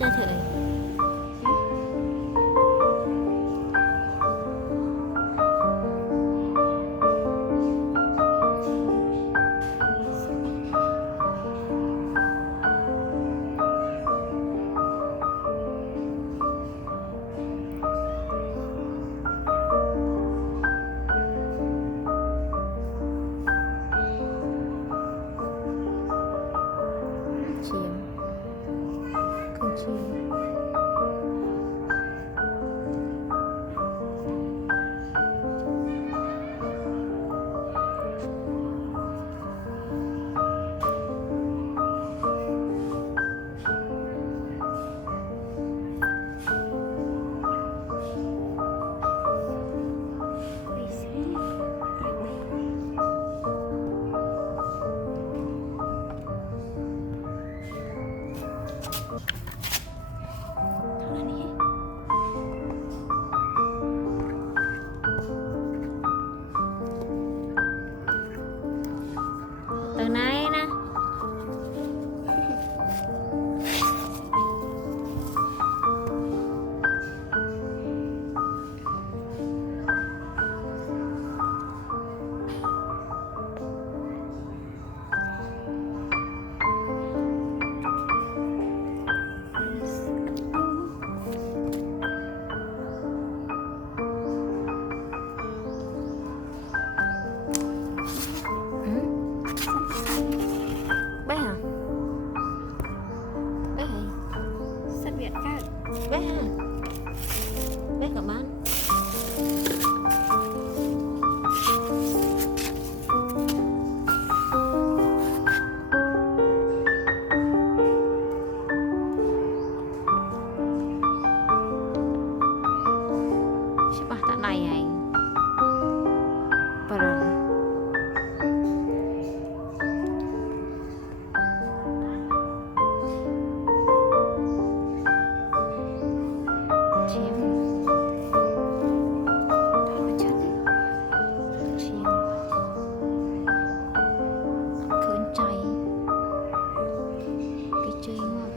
Ra thử. Chim. Con chim. Từ này nè. Bé hả? Bé hả? Sắt Việt các Bé hả? Bé cả bạn. Siapa tak naik? Parah. Chim. Chim. Khớn cháy. Cái chơi ngon.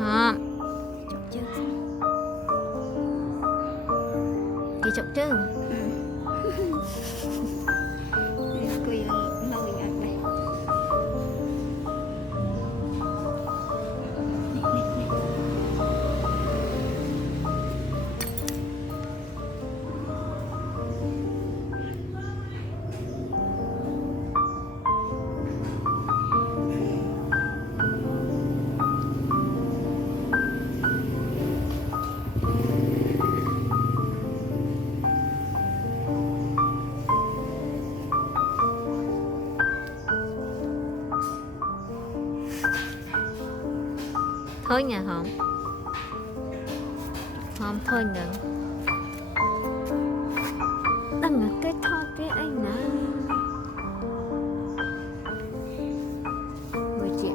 Đó. chọc chưa Đi chọc chứ. quỳ lâu hình ảnh này. Thôi nhà không? Không thôi nữa. Đừng là cái thọ cái anh nè. 10 triệu.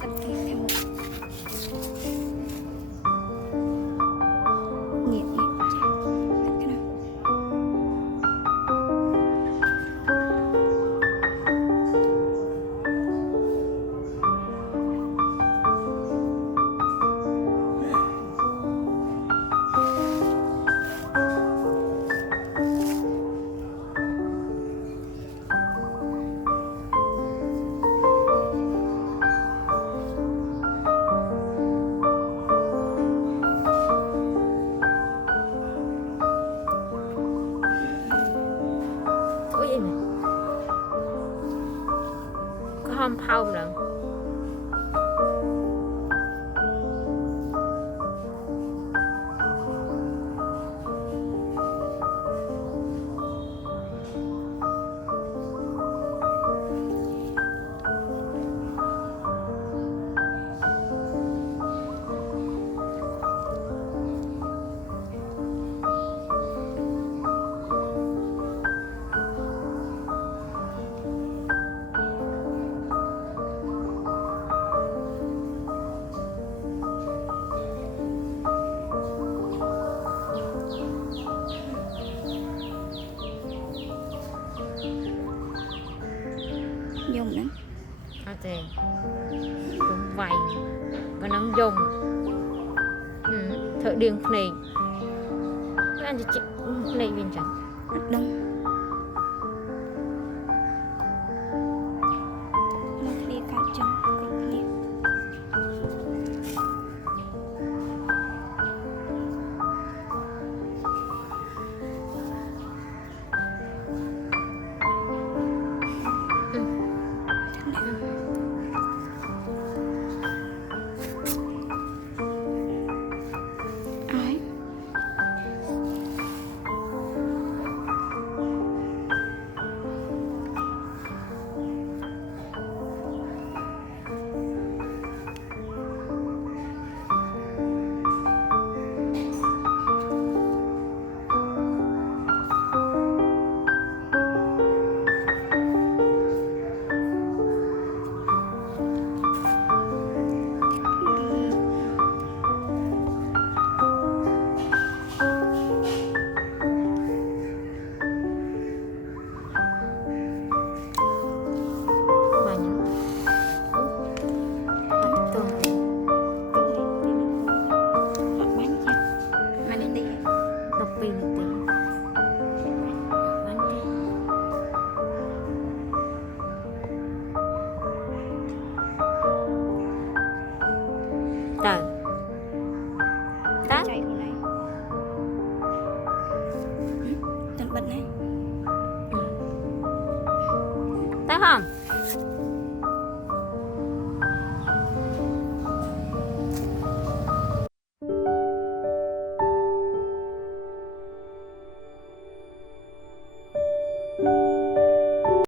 Sắt Việt theo một nhiệt nhiệt cái nào. Ủa gì mà? Có hôm phong lần. mà nó dùng thợ điên này anh chị này viên chẳng Đông. Nó clear cả trong clear. Ai? và những tôm Bánh chứ. Mà nên đi. độc pin tí bánh tí trời tát Chạy của này. Tận bật này. tát không